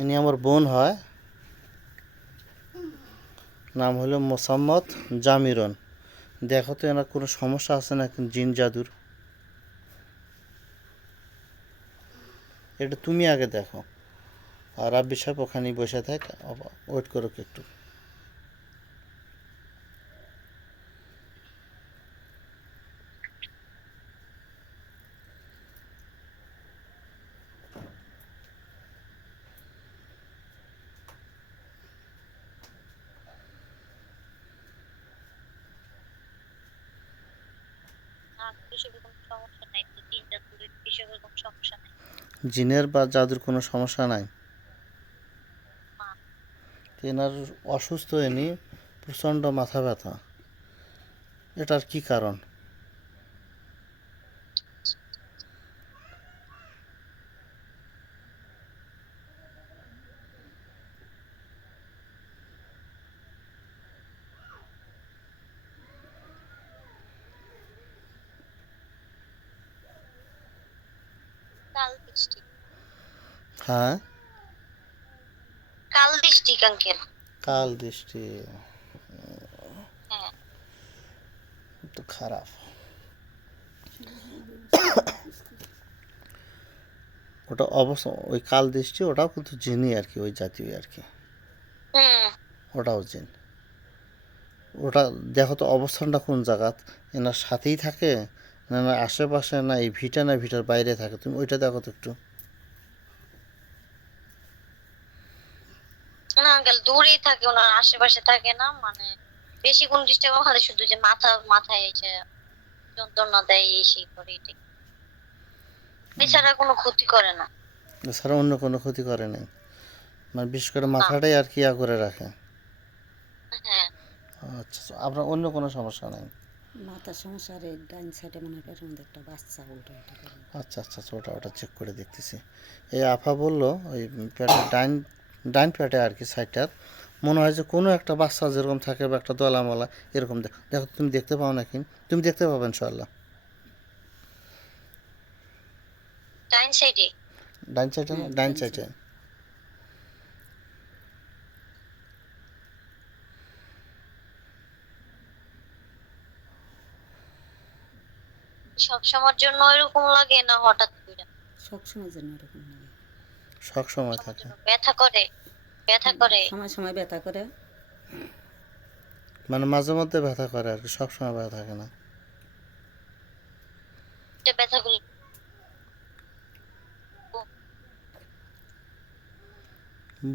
ইনি আমার বোন হয়, নাম হলো মোসাম্মদ জামিরন। দেখো তো এনার কোনো সমস্যা আছে না জিন জাদুর? এটা তুমি আগে দেখো, আর রাব্বি সাহেব ওখানেই বসে থাক, ওয়েট করো একটু। জিনের বা জাদুর কোনো সমস্যা নাই? এনার অসুস্থ, এনি প্রচণ্ড মাথা ব্যথা, এটার কি কারণ? হ্যাঁ, কাল দৃষ্টি তো খারাপ। ওটা অবশ্য ওই কাল দৃষ্টি, ওটাও কিন্তু জিনই আর কি, ওই জাতীয় আর কি, ওটাও জিন। ওটা দেখো তো অবস্থানটা কোন জায়গাত, এনার সাথেই থাকে না, না আশেপাশে, না এই ভিটা না ভিটার বাইরে থাকে, তুমি ওইটা দেখো তো একটু। না আঙ্কেল, দূরেই থাকে, ওনার আশেপাশে থাকে না, মানে বেশি কোন ডিস্টার্ব হয় শুধু যে মাথায় এসে যন্ত্রণা দেয়, এই সেই করে, এটাই, এছাড়া কোনো ক্ষতি করে না। এছাড়া অন্য কোনো ক্ষতি করে নাই, মানে বিশেষ করে না। মাথাটাই আর কি করে রাখে। হ্যাঁ। আচ্ছা, আপনার অন্য কোনো সমস্যা নাই? মাথার সমস্যা, আর এই ডাইন সাইডে মনে হয় পেটের মধ্যে একটা বাচ্চা উল্টো উল্টো করে। আচ্ছা আচ্ছা আচ্ছা, ওটা চেক করে দেখতেছি। এই আফা বললো ওই পেটের ডাইন ডাইন পেটে আর কি সাইডটার মনে হয় যে কোনো একটা বাচ্চা যেরকম থাকে বা একটা দলামলা এরকম। দেখো তুমি দেখতে পাও নাকি? তুমি দেখতে পাবে ইনশাল্লাহ। ডাইন সাইডে? ডাইন সাইডে না, ডাইন সাইডে। সবসময়ের জন্য এরকম লাগে না হঠাৎ করে? সবসময়ের জন্য এরকম লাগে। সব সময় থাকে? ব্যথা করে? সময় সময় ব্যথা করে। মানে মাঝে মধ্যে ব্যথা করে আর কি, সব সময় ব্যথা থাকে না। ব্যথাগুলো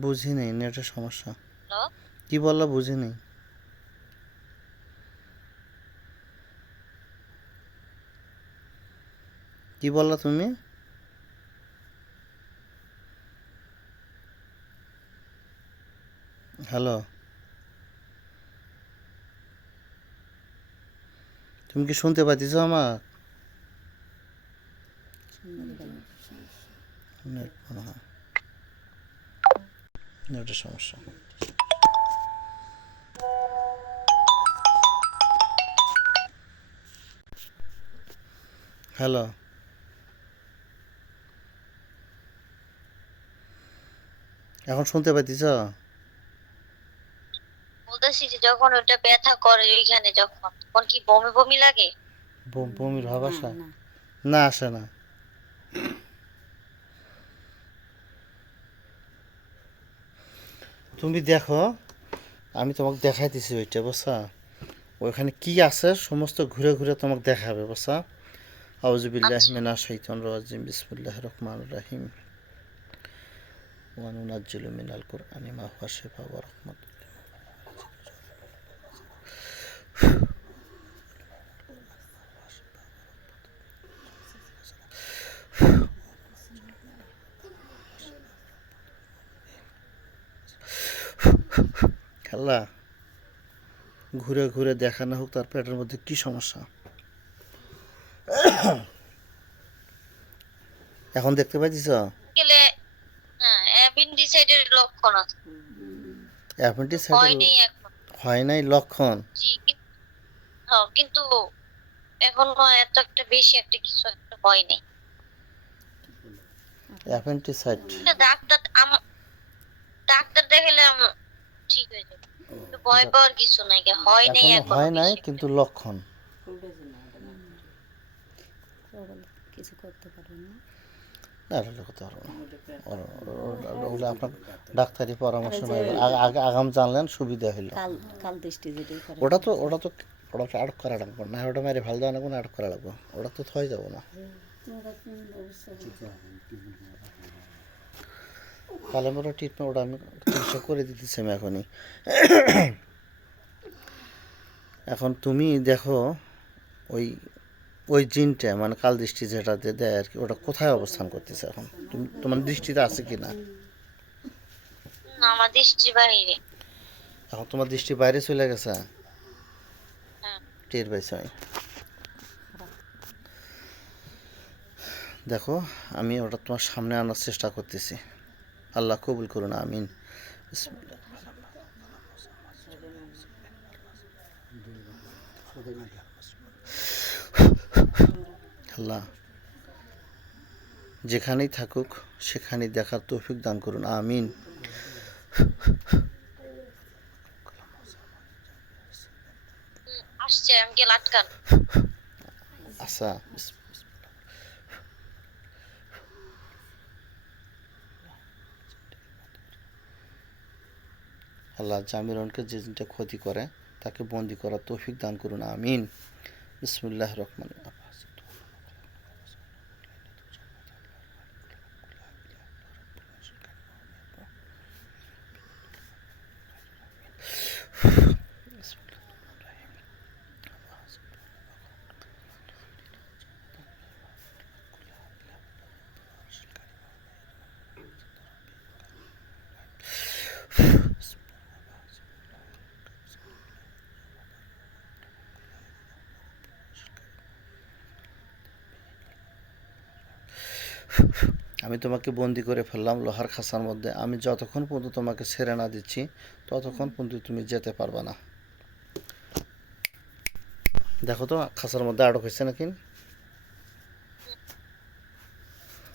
বুঝি নেই, নেটের সমস্যা। কি বললা বুঝি নেই? কি বললা তুমি? হ্যালো, তুমি কি শুনতে পাইতেছো আমার? নেট মনে হয়, নেটের সমস্যা। হ্যালো, এখন শুনতে পাইতেছ? বলতেছি যে যখন ওটা ব্যথা করে ওইখানে, যখন তখন কি বমি বমি লাগে? বমির ভাব না আসে? না। না, আসে না। তুমি দেখো, আমি তোমাকে দেখাইতেছি ওইটা, বুঝছা? ওইখানে কি আছে সমস্ত ঘুরে ঘুরে তোমাকে দেখাবে, বুঝছা? আউযুবিল্লাহি মিনাশ শাইতানির রাজিম, বিসমিল্লাহির রহমানির রহিম, ওয়া নুনাজ্জিলু মিনাল কুরআনি মা হুয়া শিফাa'un ওয়া রাহমাতুল। খেলা ঘুরে ঘুরে দেখানো হোক তার পেটের মধ্যে কি সমস্যা। এখন দেখতে পাইছিস? গেলে হ্যাঁ, অ্যাপেন্ডিসাইটের লক্ষণ আছে। অ্যাপেন্ডিসাইটিস হয়নি এখন। হয় নাই লক্ষণ? জি, হ্যাঁ, কিন্তু এখনো এত একটা বেশি একটা কিছু একটা হয়নি। অ্যাপেন্ডিসাইট ডাক্তার ভয় পাওয়ার কিছু নাই, হয় নাই এখনো এখনো হয় নাই, বেশি। কিন্তু লক্ষণ। ওগুলো কিছু করতে পারবেন না। না, এটা করতে পারবো না। ওগুলো আপনার ডাক্তারি পরামর্শ আর এই নয়, যে আগাম জানলেন সুবিধা হইলো। কাল কাল দৃষ্টি যেটাই করে ওটা তো আটক করা লাগবে না, ওটা মেরে ভাল দেওয়া লাগবে না, আটক করা লাগবে, ওটা তো থয়ে যাবো না। কালেমার ট্রিটমেন্ট ওটা আমি চিকিৎসা করে দিতেছি আমি এখনই। এখন তুমি দেখো ওই ওই জিনটা মানে কাল দৃষ্টি যেটা দেয় আর কি, ওটা কোথায় অবস্থান করতেছে এখন? তুমি তোমার দৃষ্টিতে আছে কি না? না, আমার দৃষ্টির বাইরে। এখন তোমার দৃষ্টি বাইরে চলে গেছে, হ্যাঁ। টের পাইছে। দেখো আমি ওটা তোমার সামনে আনার চেষ্টা করতেছি, আল্লাহ কবুল করুন, আমিন। বিসমিল্লাহ। আল্লাহ যেখানেই থাকুক সেখানেই দেখার তৌফিক দান করুন, আমিন। আসছে, আমি গেল আটকান। আচ্ছা, আল্লাহ জামিরনকে যে জিনটা ক্ষতি করে তাকে বন্দি করার তৌফিক দান করুন, আমিন। বিসমিল্লাহ রহমান। আমি তোমাকে বন্দি করে ফেললাম লোহার খাঁচার মধ্যে, আমি যতক্ষণ পর্যন্ত তোমাকে ছেড়ে না দিচ্ছি ততক্ষণ পর্যন্ত তুমি যেতে পারবে না। দেখো তো খাঁচার মধ্যে আটক হয়েছে নাকি?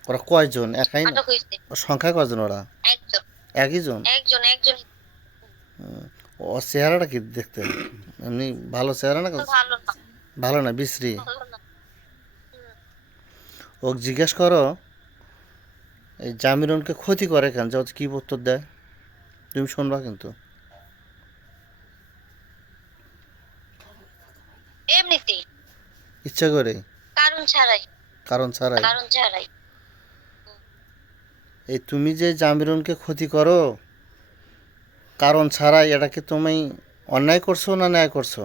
ওরা কয়জন? একাই না? আটক হয়েছে সংখ্যায় কয়জন ওরা? একজন। একই জন? একজন একজন। ওর চেহারাটা কি দেখতে? এমনি ভালো চেহারা না? ভালো না, ভালো না, বিশ্রী। ভালো না। ও জিজ্ঞেস করো এই জামিরনকে ক্ষতি করে কেন, যে ও কি উত্তর দেয় তুমি শুনবা কিন্তু। এমনিতেই, ইচ্ছা করে, কারণ ছাড়াই। কারণ ছাড়াই। কারণ ছাড়াই। এই তুমি যে জামিরনকে ক্ষতি করো কারণ ছাড়াই, এটা কি তুমি অন্যায় করছো না ন্যায় করছো,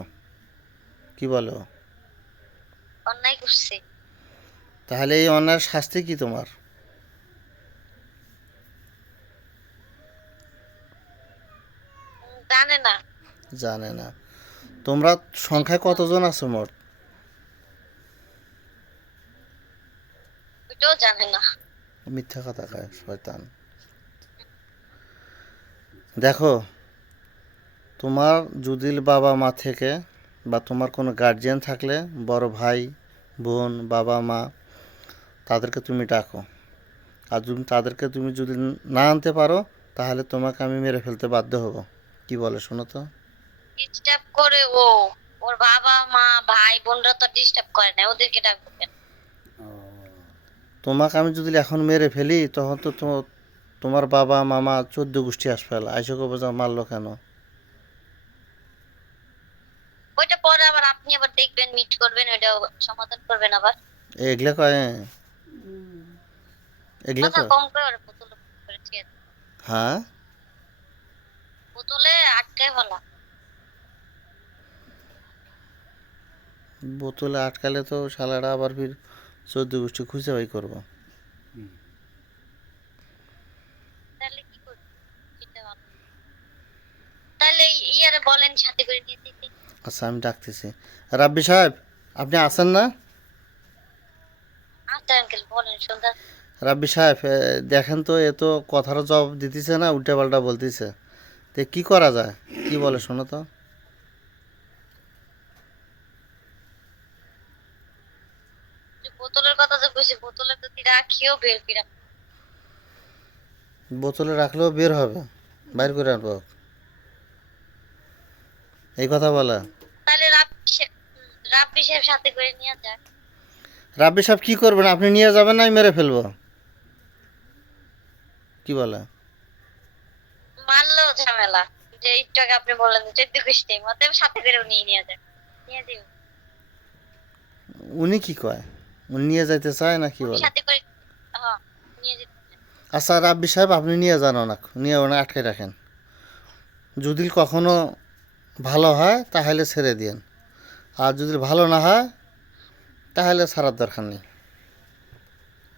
কি বলো? অন্যায় করছে। তাহলে এই অন্যায়ের শাস্তি কি তোমার? জানে না। জানে না। তোমরা সংখ্যায় কতজন আছো মোট? ওইটাও জানে না। মিথ্যা কথা কয় শয়তান। দেখো তোমার যদি বাবা মা থেকে বা তোমার কোনো গার্জিয়ান থাকলে, বড় ভাই বোন বাবা মা, তাদেরকে তুমি ডাকো। আর তাদেরকে তুমি যদি না আনতে পারো তাহলে তোমাকে আমি মেরে ফেলতে বাধ্য হব। কি বলে শোনো তো? ডিস্টার্ব করে ও, ওর বাবা মা ভাই বোনরা তো ডিস্টার্ব করে না, ওদেরকে ডাকবো কেন? তোমাকে আমি যদি এখন মেরে ফেলি তখন তো তোমার বাবা মামা 14 গোষ্ঠী আসবে, আইসো কবে যা মারলো কেন? ওইটা পরে আবার আপনি আবার দেখবেন, মিট করবেন, ওইটা সমাধান করবেন আবার। এগুলা কয়, এগুলা কথা কয়। কম করে ওর বোতলে করেছি, হ্যাঁ, বোতলে আটকায় ফেলা। বোতলে আটকালে তো শালারা আবার ফির 14 গোষ্ঠী খুঁজে বাই করবো। তাহলে কি করবে? সেটা ভালো। তাহলে ইয়ারে বলেন সাথে করে নিয়ে দিতে। আচ্ছা আমি ডাকতেছি। রাব্বি সাহেব আপনি আছেন না? আচ্ছা আঙ্কেল বলেন, সুন্দর। রাব্বি সাহেব দেখেন তো, এ তো কথার জবাব দিতেছে না, উল্টা পাল্টা বলতেছে, তো কি করা যায়, কি বলে শোনো তো? বোতলের কথা যে কইছি, বোতলে যদি রাখিও বের করে। বোতলে রাখলেও বের হবে, বাইর করে আনবো? এই কথা বলে। তাহলে রাব্বি সাহেব সাথে করে নিয়ে যাক। রাব্বি সাহেব কি করবেন? আপনি নিয়ে যাবেন না আমি মেরে ফেলবো? কি বলে? মানলেও ঝামেলা, যে একটু আগে আপনি বললেন 14 মতো সাথে করে নিয়ে নিয়ে যাক, নিয়ে দিও। উনি কি কয়? উনি নিয়ে যাইতে চায় না কি উনি বলে? সাথে করে, হ্যাঁ নিয়ে যেতে চান। আচ্ছা রাব্বি সাহেব আপনি নিয়ে যান ওনাকে, নিয়ে ওনা আটকে রাখেন। যদি কখনো ভালো হয় তাহলে ছেড়ে দিন, আর যদি ভালো না হয় তাহলে ছাড়ার দরকার নেই।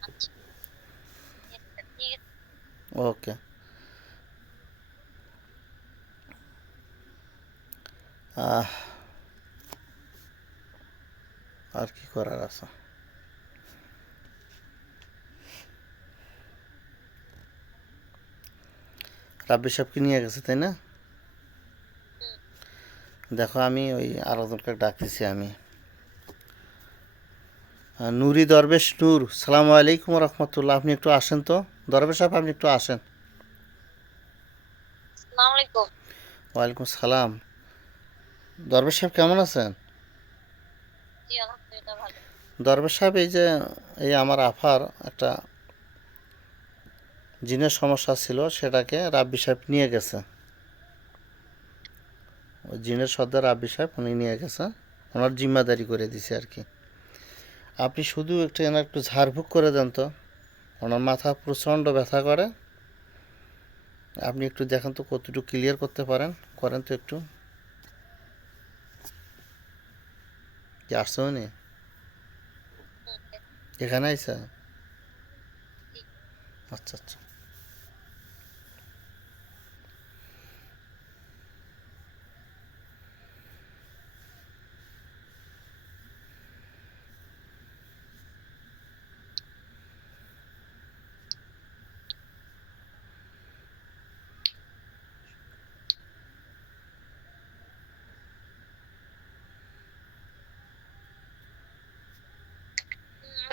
আচ্ছা ঠিক আছে। ওকে। আহ, আর কি করার আছে? রাব্বি সাহেবকে নিয়ে গেছে তাই না? হুম, দেখো আমি ওই আরেকজনকে ডাকতেছি আমি। নুরি দরবেশ নূর, সালামু আলাইকুম রহমতুল্লাহ, আপনি একটু আসেন তো। দরবেশ সাহেব আপনি একটু আসেন। আসসালামু আলাইকুম। ওয়ালাইকুম সালাম। দরবেশ সাহেব কেমন আছেন? জি আলহামদুলিল্লাহ ভালো। দরবেশ সাহেব এই যে এই আমার আফার একটা জিনের সমস্যা ছিল, সেটাকে রাব্বি সাহেব নিয়ে গেছে। ওই জিনের সর্দার রাব্বি সাহেব উনি নিয়ে গেছে, ওনার জিম্মাদারি করে দিছে আর কি। আপনি শুধু একটু এনার একটু ঝাড়ফুঁক করে দেন তো, ওনার মাথা প্রচণ্ড ব্যথা করে। আপনি একটু দেখেন তো কতটুকু ক্লিয়ার করতে পারেন, করেন তো একটু। কি আসছে উনি? হুম, এখানে আইসা? জি। আচ্ছা আচ্ছা।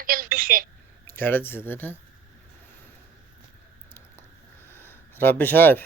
আঙ্কেল দিছে। ঝাড়া দিছে তাই না? রাব্বি সাহেব